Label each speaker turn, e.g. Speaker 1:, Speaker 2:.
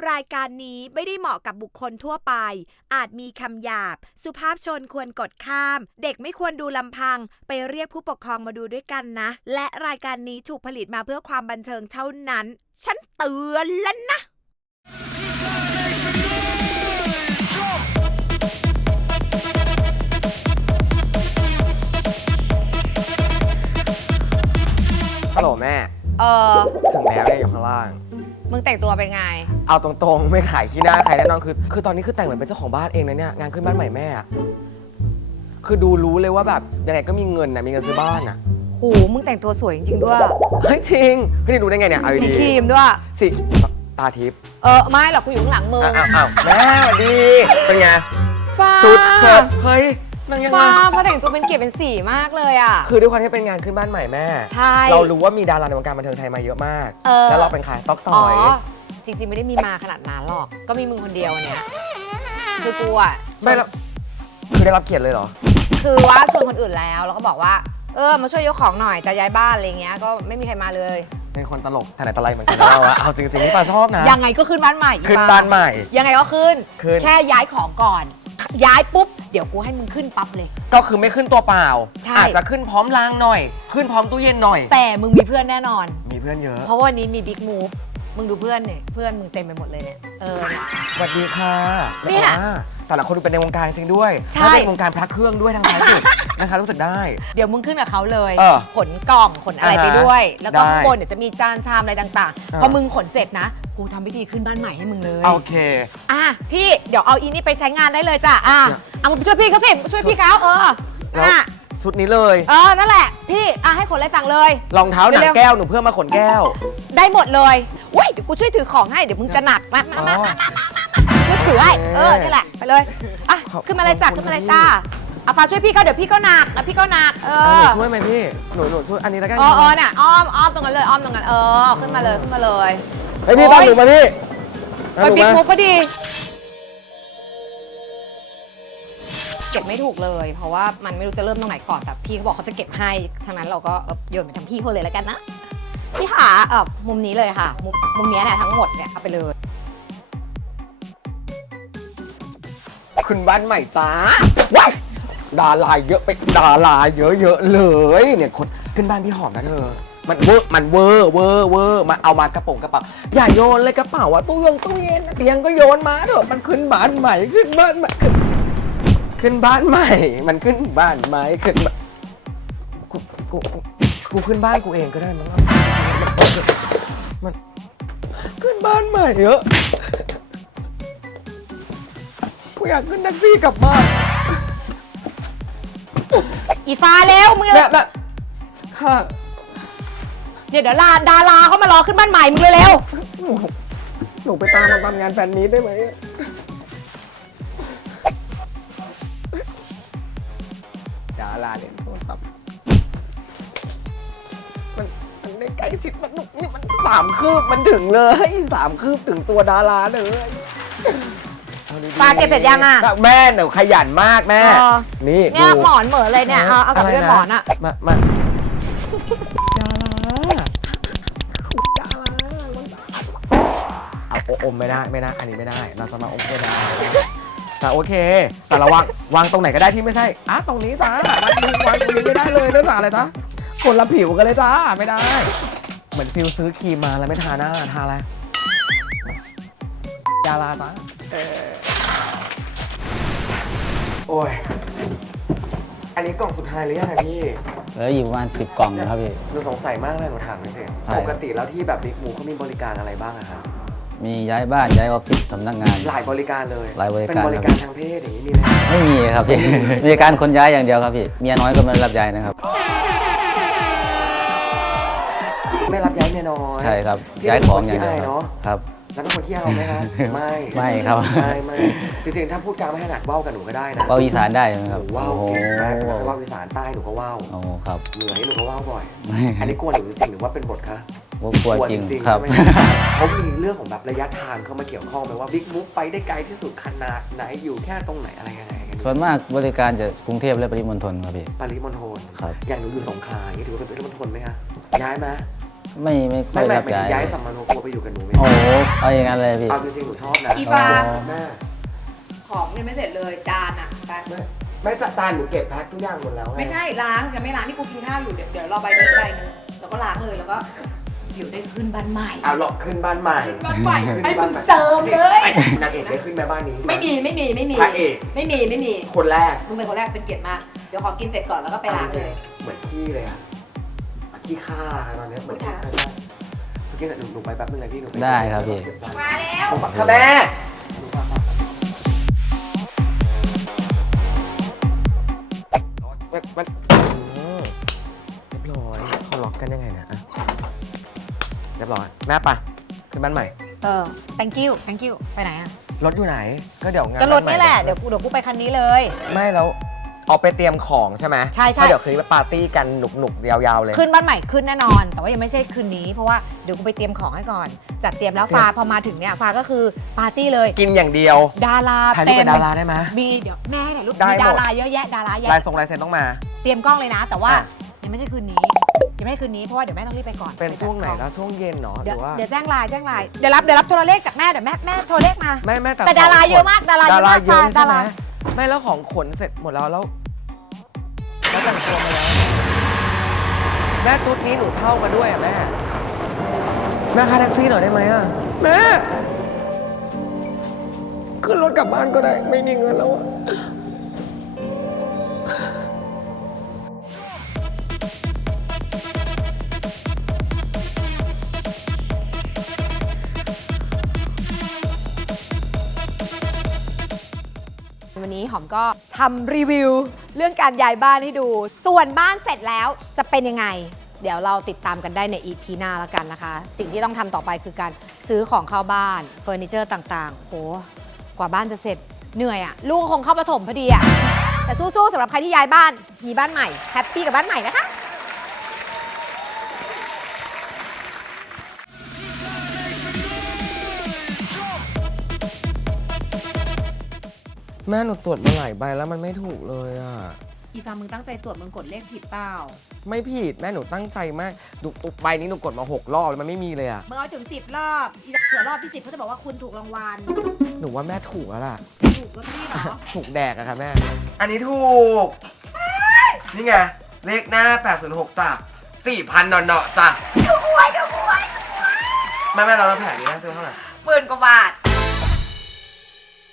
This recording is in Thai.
Speaker 1: รายการนี้ไม่ได้เหมาะกับบุคคลทั่วไปอาจมีคำหยาบสุภาพชนควรกดข้ามเด็กไม่ควรดูลำพังไปเรียกผู้ปกครองมาดูด้วยกันนะและรายการนี้ถูกผลิตมาเพื่อความบันเทิงเท่านั้นฉันเตือนแล้วนะ
Speaker 2: ฮัลโหลแม่ถึงแล้วเนี่ยอยู่ข้างล่าง
Speaker 3: มึงแต่งตัวเป็นไง
Speaker 2: เอาตรงๆไม่ขายขี้หน้าใครแน่นอนคือตอนนี้คือแต่งเหมือนเป็นเจ้าของบ้านเองนะเนี่ยงานขึ้นบ้านใหม่แม่คือดูรู้เลยว่าแบบยังไงก็มีเงินนะมีเงินซื้อบ้านอ่ะ
Speaker 3: โหมึงแต่งตัวสวยจริงๆด้วย
Speaker 2: เฮ้ยจริงพี่รู้ได้ไงเนี่ยเอาดี
Speaker 3: สีครีมด้วย
Speaker 2: สีตาทิพย์
Speaker 3: ไม่หรอกกูอยู่ข้างหลังมึง
Speaker 2: อ้าวแม่สวัสดีเป็นไง
Speaker 3: ฟ้า
Speaker 2: สุดเฮ้ยนั่งยังไง
Speaker 3: ฟ้าพอแต่งตัวเป็นเกียรติเป็นสีมากเลยอ่ะ
Speaker 2: คือด้วยความที่เป็นงานขึ้นบ้านใหม่แม่
Speaker 3: ใช่
Speaker 2: เรารู้ว่ามีดาราในวงการบันเทิงไทยมาเยอะมากแล้วเราเป็นใครต๊อกต่อย
Speaker 3: จริงๆไม่ได้มีมาขนาดนั้นหรอกก็มีมึงคนเดียวเนี่ยคือกูอ่ะ
Speaker 2: ไม่แล้วคือได้รับเกียรติเลยเหรอ
Speaker 3: คือว่าชวนคนอื่นแล้วก็บอกว่ามาช่วยยกของหน่อยจะย้ายบ้านอะไรเงี้ยก็ไม่มีใครมาเลย
Speaker 2: เป็นคนตลกแต่ไหนแต่ไรเหมือนกันเราอะเอาจริงๆนี่ปาชอบนะ
Speaker 3: ยังไงก็ขึ้นบ้านใหม่
Speaker 2: ขึ้นบ้านใหม่
Speaker 3: ยังไงก็ขึ้นแค่ย้ายของก่อนย้ายปุ๊บเดี๋ยวกูให้มึงขึ้นปั๊บเลย
Speaker 2: ก็คือไม่ขึ้นตัวเปล่าอาจจะขึ้นพร้อมล้างหน่อยขึ้นพร้อมตู้เย็นหน่อย
Speaker 3: แต่มึงมีเพื่อนแน่นอน
Speaker 2: มีเพื่อนเยอะ
Speaker 3: เพราะวันนี้มีบิ๊กมูฟมึงดูเพื่อนเนี่ยเพื่อนมึงเต็มไปหมดเลยเนี่ย
Speaker 2: สวัสดีค่ะ
Speaker 3: เนี่ย
Speaker 2: แต่ละคนดูเป็นในวงการจริงด้วยถ้าเป็นวงการพระเครื่องด้วยทางซ้ายสุดนะคะรู้สึกได้
Speaker 3: เดี๋ยวมึงขึ้นกับเขาเลยขนกล่องขนอะไรไปด้วยแล้วก็ข้างบนเดี๋ยวจะมีจานชามอะไรต่างๆพอมึงขนเสร็จนะกูทำพิธีขึ้นบ้านใหม่ให้มึงเลย
Speaker 2: โอเค
Speaker 3: พี่เดี๋ยวเอาอีนี่ไปใช้งานได้เลยจ้ะเอามาช่วยพี่เขาสิช่วยพี่เขา
Speaker 2: ชุดนี้เลย
Speaker 3: นั่นแหละพี่ให้ขนอะไรสั่งเลย
Speaker 2: รองเท้าหนังแก้วหนูเพื่อมาขนแก้ว
Speaker 3: ได้หมดเลยอุ้ยเดี๋ยวกูช่วยถือของให้เดี๋ยวมึงจะหนักมาช่วยถือให้นี่แหละไปเลยขึ้นมาเลยจ้ะขึ้นมาเลยจ้าฟ้าช่วยพี่เขาเดี๋ยวพี่ก็หนักพี่ก็หนัก
Speaker 2: ช่วยไหมพี่หนูช่วยอันนี้แล้วกัน
Speaker 3: เนี่ยอ้อมตรงนั้นเลยอ้อมตรงนั้นขึ้นมาเลย
Speaker 2: เฮ้ยพี่ตามหนูมาพี่
Speaker 3: ไปบิ๊กมุกก็ดีเก็บไม่ถูกเลยเพราะว่ามันไม่รู้จะเริ่มตรงไหนก่อนแต่พี่เขาบอกเขาจะเก็บให้ฉะนั้นเราก็โยนไปทางพี่เขาเลยแล้วกันนะพี่หามุมนี้เลยค่ะมุมนี้เนี่ยทั้งหมดเนี่ยเอาไปเลย
Speaker 2: ขึ้นบ้านใหม่จ้าว้ายดาราเยอะไปดาราเยอะเลยเนี่ยคนขึ้นบ้านพี่หอมนะเธอมันเวอร์มาเอามากระเป๋าอย่าโยนเลยกระเป๋าอะตู้เย็นเตียงก็โยนมาเถอะมันขึ้นบ้านใหม่ขึ้นบ้านใหม่ขึ้นบ้านใหม่มันขึ้นบ้านใหม่ขึ้นกูขึ้นบ้านกูเองก็ได้มั้งมันขึ้นบ้านใหม่เยอะกูอยากขึ้นแท็กซี่กลับบ้าน
Speaker 3: อีฟ้าเร็วมึง
Speaker 2: แบบค่ะ
Speaker 3: เดี๋ยวดาราเขามารอขึ้นบ้านใหม่มึงเร็ว
Speaker 2: หนูไปตามงานแฟนมีตได้ไหมดาราเล่นโทรศัพท์มันได้ใกล้ชิดมันนี่มัน3 คืบมันถึงเลย3 คืบถึงตัวดาราเลย
Speaker 3: ปลาเก็บเสร็จยังอ่ะ
Speaker 2: แม่หนูขยันมากแม่นี่
Speaker 3: เนี่ยหมอนเหมือเลยเนี่ยเอากลับไปด้วยหมอนอ่ะ
Speaker 2: มาเอาอมไม่ได้อันนี้ไม่ได้เราจะมาอมไม่ได้แต่โอเคแต่เราวางตรงไหนก็ได้ที่ไม่ใช่ตรงนี้จ้าวางตรงนี้ไม่ได้เลยเรื่องอะไรจ้าคนละผิวกันเลยจ้าไม่ได้เหมือนฟิลซื้อครีมมาแล้วไม่ทาหน้าทาอะไรดาราจ้าโอ้ยอันนี้กล่องสุดท้ายหรือยังพี่
Speaker 4: อยู่ประมาณ10 กล่องนะครับพี่
Speaker 2: หนูสงสัยมากเลยหนูถามหน่อยสิปกติแล้วที่แบบบิ๊กมูเขามีบริการอะไรบ้างอะครับ
Speaker 4: มีย้ายบ้านย้ายออฟฟิศสำนักงาน
Speaker 2: หลายบริการเลย
Speaker 4: หลายบริการ
Speaker 2: เป็นบริการทางเพศอย่างนี้มีไหม
Speaker 4: ไม่มีครับพี่บริการคนย้ายอย่างเดียวครับพี่เมียน้อยก็ไม่รับย้ายนะครับ
Speaker 2: ไม่รับย้ายเมียน้อย
Speaker 4: ใช่ครับย้ายของอย่างเดียวครับ
Speaker 2: แล้วเป็นคนที่เอาไหมครับ
Speaker 4: ไม่ครับ
Speaker 2: ไม่จริงๆถ้าพูดกลางไม่ถนัดว่าวกับหนูก็ได้นะ
Speaker 4: ว่าวอีสานได้ไหมครับ
Speaker 2: ว่าวเก่งมากว่าวอีสานใต้หนูก็ว่าว
Speaker 4: ครับ
Speaker 2: เหนือหนูก็ว่าวบ่อยอันนี้กลัวหนูจริงหรือว่าเป็นบทคะ
Speaker 4: กลัวจริงครับ
Speaker 2: เขามีเรื่องของแบบระยะทางเข้ามาเกี่ยวข้องไหมว่าบิ๊กมุกไปได้ไกลที่สุดขนาดไหนอยู่แค่ตรงไหนอะไรยังไง
Speaker 4: ส่วนมากบริการจะกรุงเทพและปริมณฑลครับพี่
Speaker 2: ปริมณฑล
Speaker 4: ครับ
Speaker 2: อย่างหนูอยู่สงขลาอย่างนี้ถือว่าเป็นปริมณฑลไหมคะย้ายไหม
Speaker 4: ไม่ค่อย
Speaker 2: ไม่
Speaker 4: รับ
Speaker 2: ไม่
Speaker 4: ย้าย
Speaker 2: ย้ายสัมมาโนครัวไปอยู่กับหนูไหม
Speaker 4: โอ้โหเอาอย่างนั้นเลยพี่
Speaker 2: เอาจริงๆหนูชอบนะ
Speaker 3: อีฟ้า
Speaker 2: แม่
Speaker 3: ของยังไม่เสร็จเลยจานอ่ะไป
Speaker 2: ไม่จัดจานหนูเก็บแพ็คทุกอย่างหมดแล้วง
Speaker 3: ไม่ใช่ล้างยังไม่ล้างนี่กูกินข้าวอยู่เดี๋ยวรอใบนึงแล้วก็ล้างเลยแล้วก็เดี๋ยวได้ขึ้นบ้านใหม่
Speaker 2: เอาหลอกขึ้นบ้านใหม่
Speaker 3: บ้านใหม่ให้มึงเจิมเลย
Speaker 2: นางเอกได้ขึ้นแม่บ้านนี้
Speaker 3: ไม่มี
Speaker 2: พระเอก
Speaker 3: ไม่มี
Speaker 2: คนแรก
Speaker 3: มึงเป็นคนแรกเป็นเกียรติมากเดี๋ยวขอกินเสร็จก่อนแล้วก็ไปล้างเลย
Speaker 2: เหมือนขี้เลยอะขี้ข้าตอนนี้เหมือนขี้ข้าเมื่อกี้หนูไปแป๊บนึงเลยพี่หนู
Speaker 4: ได้ครับพี่
Speaker 3: มาแล้ว
Speaker 2: ค่ะแม่มันเรียบร้อยเขาล็อกกันยังไงนะเรียบร้อยแม่ปะขึ้นบ้านใหม่
Speaker 3: thank you ไปไหนอ่ะ
Speaker 2: รถอยู่ไหนก็เดี๋ยวงาน
Speaker 3: ก็รถนี่แหละ
Speaker 2: บ้า
Speaker 3: เดี๋ยวกูไปคันนี้เลย
Speaker 2: ไม่แล้วเอาไปเตรียมของใช่ไหม
Speaker 3: ใช่
Speaker 2: เพราะเดี๋ยวคืนนี้ไปปาร์ตี้กันหนุกๆยาวๆเลย
Speaker 3: ขึ้นบ้านใหม่ขึ้นแน่นอน แต่ว่ายังไม่ใช่คืนนี้เพราะว่าเดี๋ยวกูไปเตรียมของให้ก่อน จัดเตรียมแล้วฟ้าพอมาถึงเนี่ยฟ้าก็คือปาร์ตี้เลย
Speaker 2: กินอย่างเดียว
Speaker 3: ดารา
Speaker 2: ถ่ายรูปกับดาราได้ไหม
Speaker 3: มีเดี๋ยวแม่ให้ถ่ายรูป
Speaker 2: ได้
Speaker 3: มี
Speaker 2: หมด
Speaker 3: ดาราเยอะแยะดาราเยอะ
Speaker 2: ลาย
Speaker 3: แยะ
Speaker 2: ทรงลายเซ็นต้องมา
Speaker 3: เตรียมกล้องเลยนะ แต่ว่า
Speaker 2: อ่ะ
Speaker 3: ยังไม่ใช่คืนนี้ยังไม่ใช่คืนนี้เพราะว่าเดี๋ยวแม่ต้องรีบไปก่อน
Speaker 2: เป็นช่วงไหน
Speaker 3: ปจัดของ
Speaker 2: แล้วช่วงเย็นเนาะห
Speaker 3: เดี๋
Speaker 2: รือว่า
Speaker 3: ยวแจ้งไลน์เดี๋ยวรับโทรเลขจากแม่เดี๋ยวแม่โทรเลขมา
Speaker 2: ไม่
Speaker 3: แต่ดาราเยอะมากดาราเยอะมาก
Speaker 2: เยอะ
Speaker 3: ดา
Speaker 2: ใช่ไหม
Speaker 3: รา
Speaker 2: ไม่แล้วของขนเสร็จหมดแล้วแต่งตัวมาแล้วแม่ชุดนี้หนูเช่ามาด้วยอ่ะแม่ค่าแท็กซี่หน่อยได้ไหมอ่ะแม่ขึ้นรถกลับบ้านก็ได้ไม่มีเงินแล้วอ่ะ
Speaker 3: วันนี้หอมก็ทำรีวิวเรื่องการย้ายบ้านให้ดู ส่วนบ้านเสร็จแล้วจะเป็นยังไง เดี๋ยวเราติดตามกันได้ใน EP หน้าแล้วกันนะคะ สิ่งที่ต้องทำต่อไปคือการซื้อของเข้าบ้านเฟอร์นิเจอร์ต่างๆโหกว่าบ้านจะเสร็จเหนื่อยอะลูกคงเข้าประถมพอดีอะแต่สู้ๆสำหรับใครที่ย้ายบ้านมีบ้านใหม่แฮปปี้กับบ้านใหม่นะคะ
Speaker 2: แม่หนูตรวจมาหลายใบแล้วมันไม่ถูกเลยอ่ะ
Speaker 3: อีฟามึงตั้งใจตรวจมึงกดเลขผิดเปล่า
Speaker 2: ไม่ผิดแม่หนูตั้งใจมากดูใบนี้หนูกดมา6 รอบแล้วมันไม่มีเลยอ่ะ
Speaker 3: มึงเอาถึง10 รอบอีเสือรอบที่10เขาจะบอกว่าคุณถูกรางวัล
Speaker 2: หนูว่าแม่ถูกแล้วล่ะ
Speaker 3: ถูกลอตเตอรี่เหรอ
Speaker 2: ถูกแดกอะค่ะแม่ อันนี้ถูก นี่ไง เลขหน้า 806จ้ะ4,000เนาะๆจ้ะแม่เราแผงนี้นะซื้อเท่าไหร่
Speaker 3: 10,000 กว่าบาท